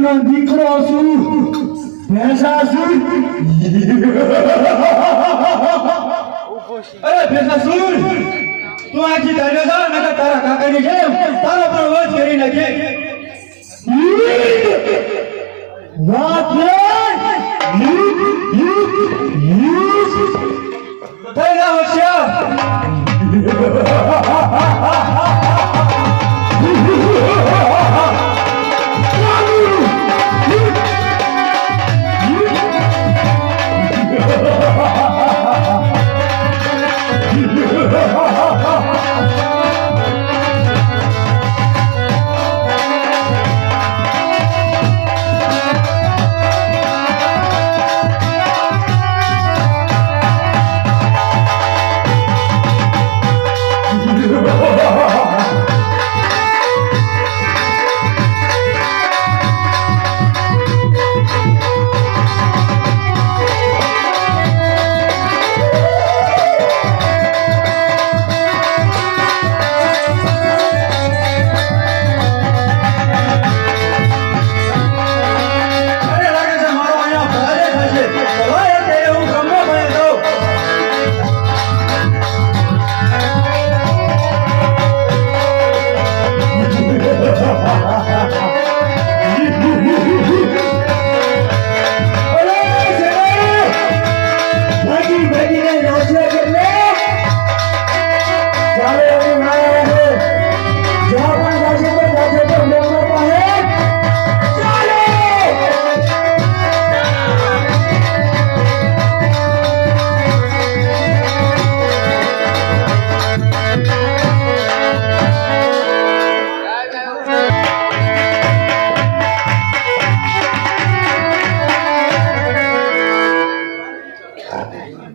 કર કર્મ નો દીકરો છું મહેસાસુર અરે ભેસાસુર તું આજી ધાર્યો જા નકર તારા કાકાની જેમ તારો પણ વધ કરી નાખે વાત રે થઈ જા હોશિયાર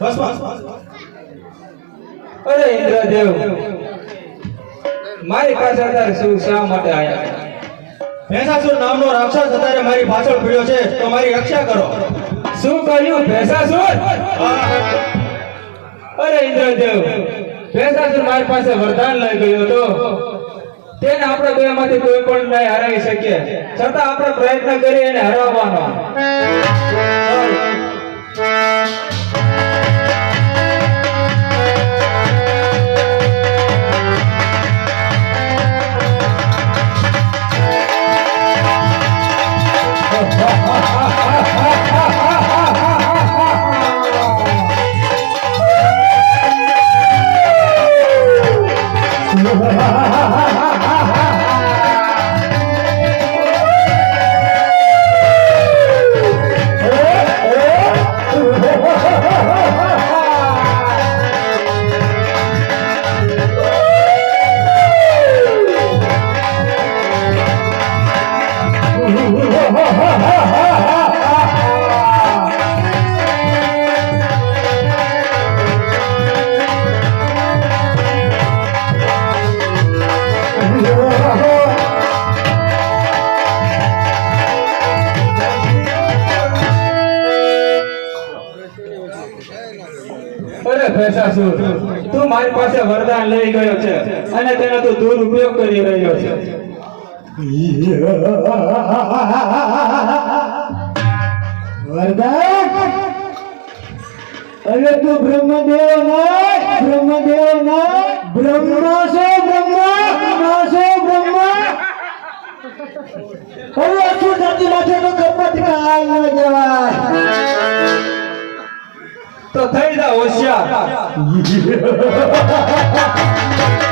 બસ બસ. અરે ઇન્દ્રદેવ, મારી પાસે અત્યારે શું, શા માટે આવ્યા ભેંસાસુર નામનો રાક્ષસ અત્યારે મારી પાછળ પડ્યો છે? તો મારી રક્ષા કરો. શું કહ્યું ભેસાસુર અરે ઇન્દ્રદેવ ભેસાસુર મારી પાસે વરદાન લઈ ગયો હતો? તેને આપણે બે માંથી કોઈ પણ નહીં હરાવી શકીએ છતાં આપણે પ્રયત્ન કરીએ એને હરાવવાનો. અરે ભેસાસુર તું મારી પાસે વરદાન લઈ ગયો છે અને તેનો તું દુરુપયોગ કરી રહ્યો છે. વરદાન? અરે તું બ્રહ્મદેવ ના બ્રહ્મદેવ ના બ્રહ્મા છો બ્રહ્મા બ્રહ્મા છો બ્રહ્મા. હવે અસુર જાતિ માટે તો ગમત કાલ ન જવાય. તો થઈ જા હોશિયાર.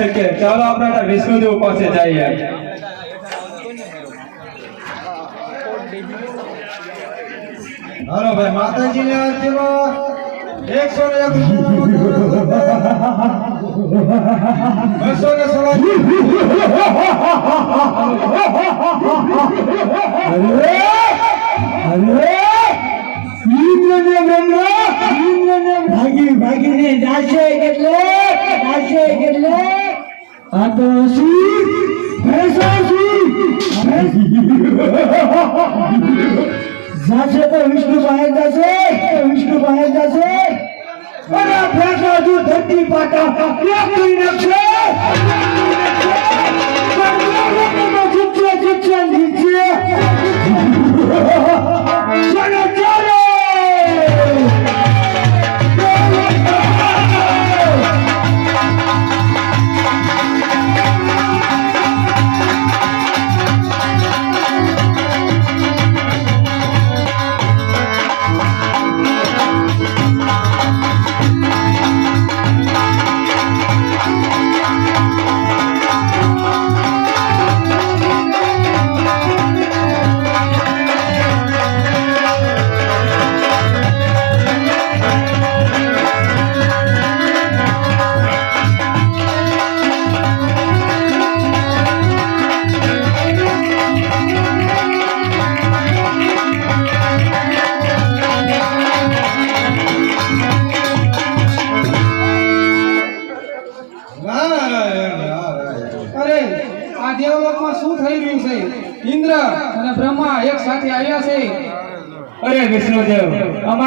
શકીએ ચાલો આપણે વિષ્ણુદેવ પાસે જઈએ. હાલો ભાઈ આરતીમાં એકસો ને એક બસો ભાગી ભાગીને જાશે એટલે જાશે એટલે. આ તો શું ભેંસો શું જાશે તો વિષ્ણુ પાસે જશે વિષ્ણુ પાસે જશે અરે આ ભેંસો શું ધરતી પાટા એક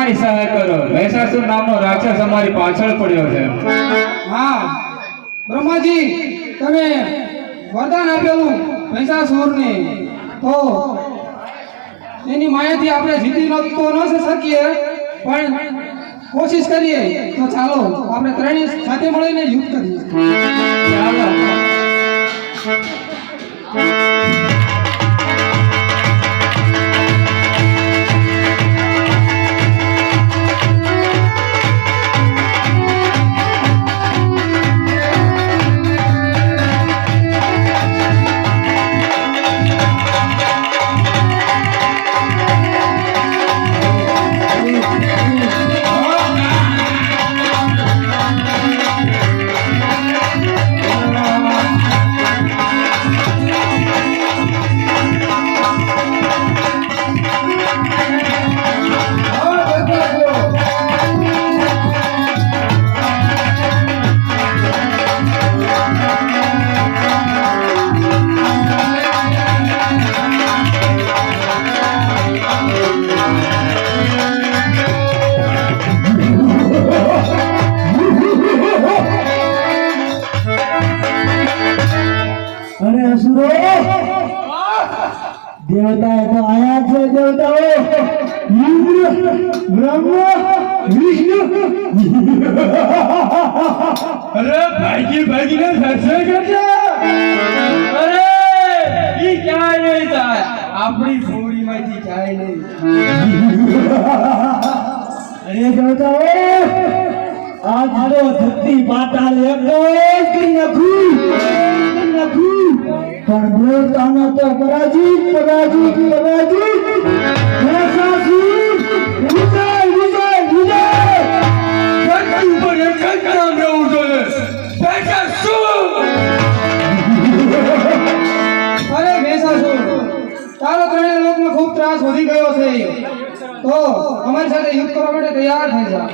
અમારી સહાય કરો. મહેસાસુર નામનો રાક્ષસ અમારી પાછળ પડ્યો છે. હા. બ્રહ્માજી તમે વરદાન આપેલું મહિષાસુરને તો એની માયાથી આપણે જીતી તો ન શકીએ પણ કોશિશ કરીએ. તો ચાલો આપણે ત્રણેય સાથે મળીને યુદ્ધ કરીએ. ચાલો. અસુરો દેવતા તો આયા છે, દેવતાઓ. ઇન્દ્ર બ્રહ્મ, વિષ્ણુ. અરે ભાઈજી ભાઈજી ને દર્શન કરજે. અરે, ઈ ક્યાંય નહીં થાય. આપણી ફોડીમાંથી ક્યાંય નહીં અરે દેવતાઓ, આ મારો ધરતી પાતાળ એક કરી નાખું કરી પણ દેવતાનો તો પરાજિત પરાજિત પરાજિત મહેસાસુર વિજય વિજય વિજય ધરતી ઉપર એક જ નામ રહેવું જોઈએ મહેસાસુર અરે મહિષાસુર તારો ત્રણેય લોકમાં ખૂબ ત્રાસ વધી ગયો છે. તો અમારી સાથે યુદ્ધ કરવા માટે તૈયાર થઈ જા આ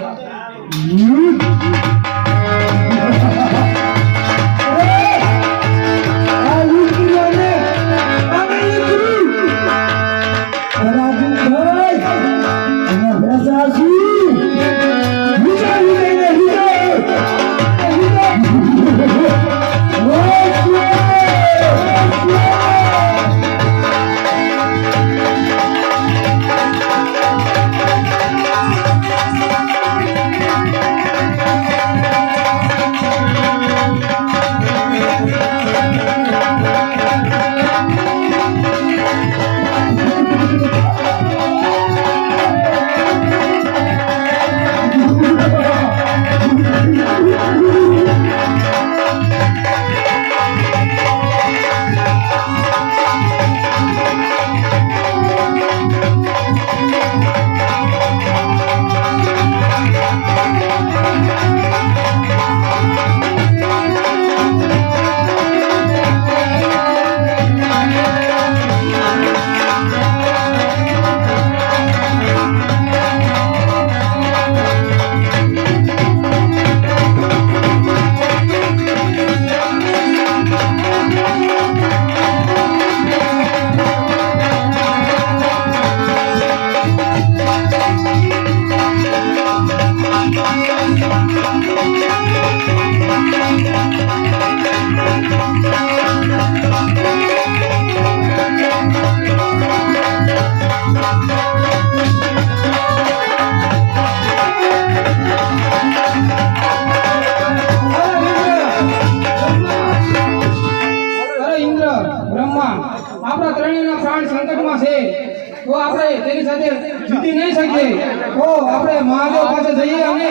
તો આપણે તેની સાથે જીતી નહીં શકીએ. તો આપણે મહાદેવ પાસે જઈએ અને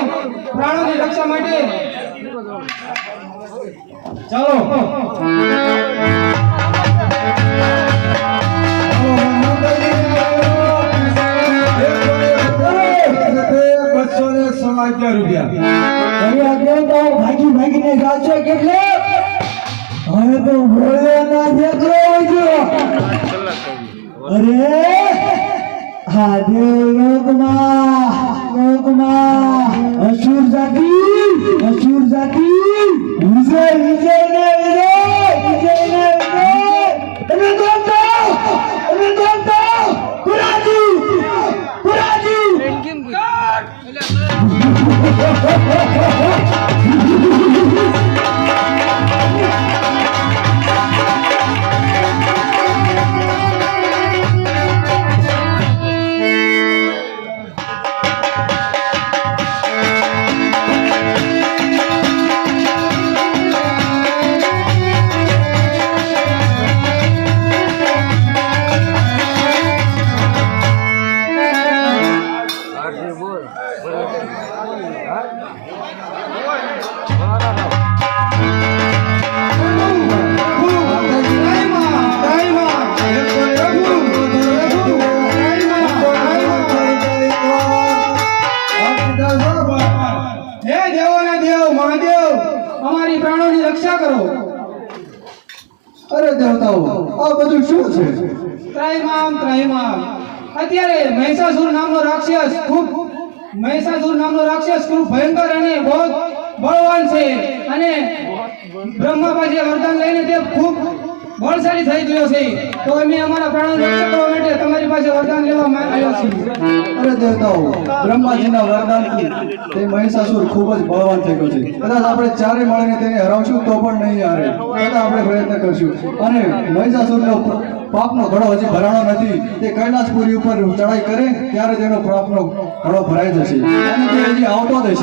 પ્રાણોની રક્ષા માટે ચાલો. અગિયાર રૂપિયા. ભાગી ભાગીને જાશે કેટલે? હવે તો ભોળિયો ના હોય અરે Hadi Rukma, Rukma, Ashur Zaki, Ashur Zaki, Vijay, Vijay na Vijay, Vijay na Vijay, Rukanta, Rukanta, Puraju, Puraju. End game good. Mahishasur નામનો રાક્ષસ ખૂબ ભયંકર અને બહુ બળવાન છે. અને બ્રહ્મા પાસે વરદાન લઈને તે ખૂબ બળશાળી થઈ ગયો છે. તો અમે અમારા પ્રાણ કરવા માટે તમારી પાસે વરદાન લેવા માંગ્યા છીએ અરે દેવતાઓ, બ્રહ્માજીના વરદાનથી તે મહિષાસુર ખૂબ જ બળવાન થઈ ગયો છે. કદાચ આપણે ચારે મળીને તેને હરાવશું તો પણ નહીં હારે. કદાચ આપણે પ્રયત્ન કરશું. અને મહિષાસુરનો પાપનો ઘડો હજી ભરાણો નથી. તે કૈલાસપુરી ઉપર ચડાઈ કરે, ત્યારે તેનો પાપનો ઘડો ભરાઈ જશે. આવતો જ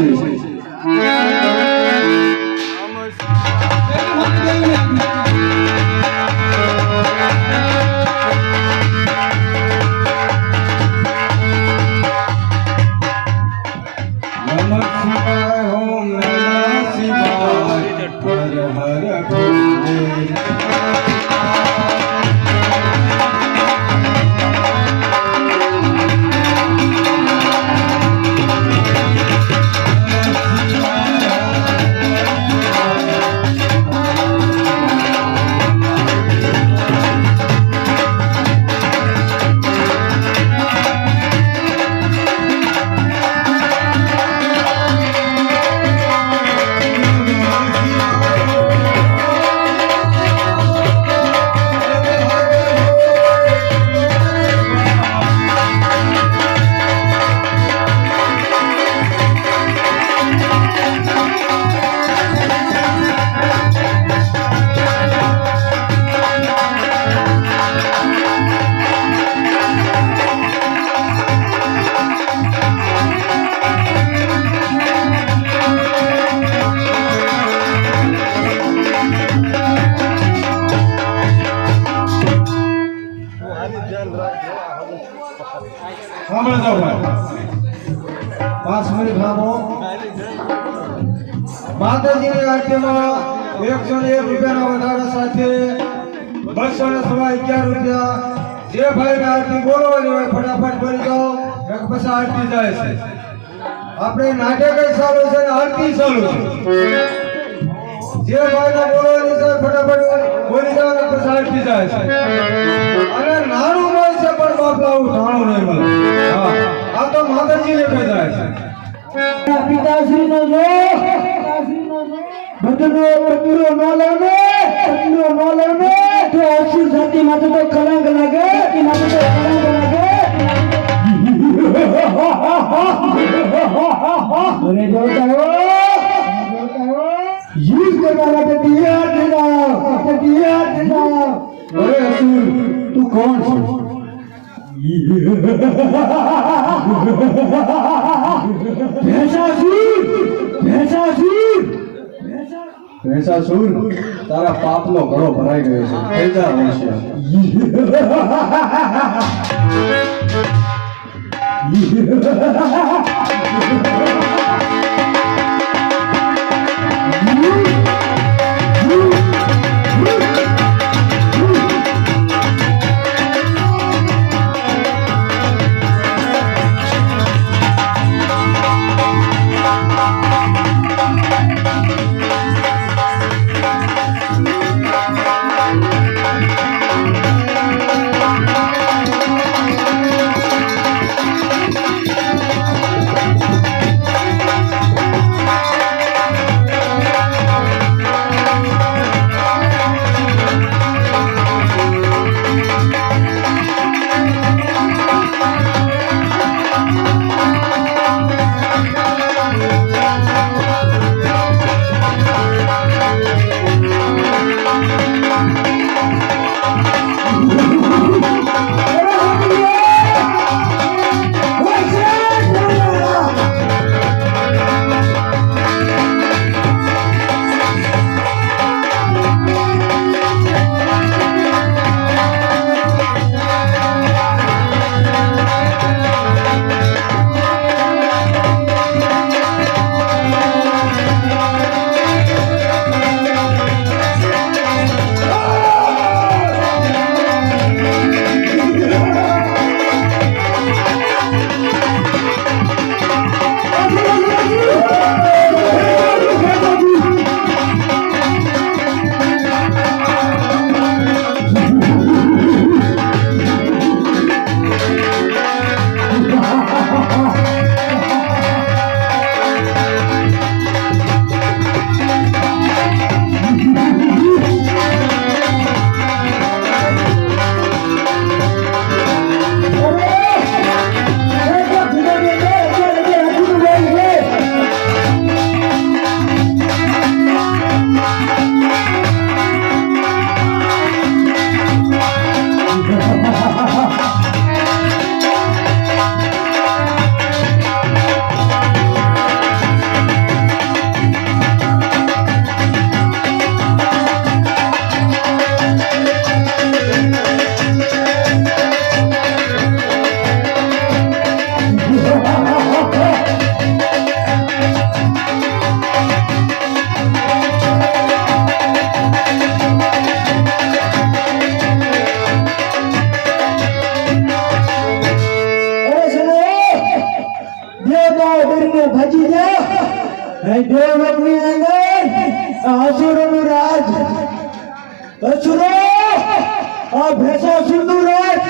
સાંભળજો ભાઈ. પાંચ મિનિટ લાંબો માતાજીની આરતીમાં એકસો ને એક રૂપિયાના વધારા સાથે બસો ને સવા અગિયાર રૂપિયા. જે ભાઈને આરતી બોલવાની હોય ફટાફટ બોલી જાઓ પછી આરતી જાય છે. આપણે નાટક ચાલુ છે ચાલુ છે. જે ભાઈને બોલવાની છે ફટાફટ બોલી જાવ પછી આરતી જાય છે. મળે છે પણ બાપલા આવું ઠાણું નહીં મળે. હા. આ તો માતાજી લેખે જાય છે. મારા પિતાશ્રીનો જો બદલો બદલો ન લેને બદલો ન લેને તો અસુર જાતિ માટે તો કલંક લાગે. એ માટે તો કલંક લાગે. મને જોતાઓ યુઝ કરવા માટે તૈયાર થઈ જાઓ તૈયાર થઈ જાઓ અરે અસુર તું કોણ છે ભેંસાસુર? તારા પાપનો ઘડો ભરાઈ ગયો છે. જા હોશિયાર હે દેવલોકની અંદર અસુરોનું રાજ. અસુરો આ ભેંસાસુરનું રાજ.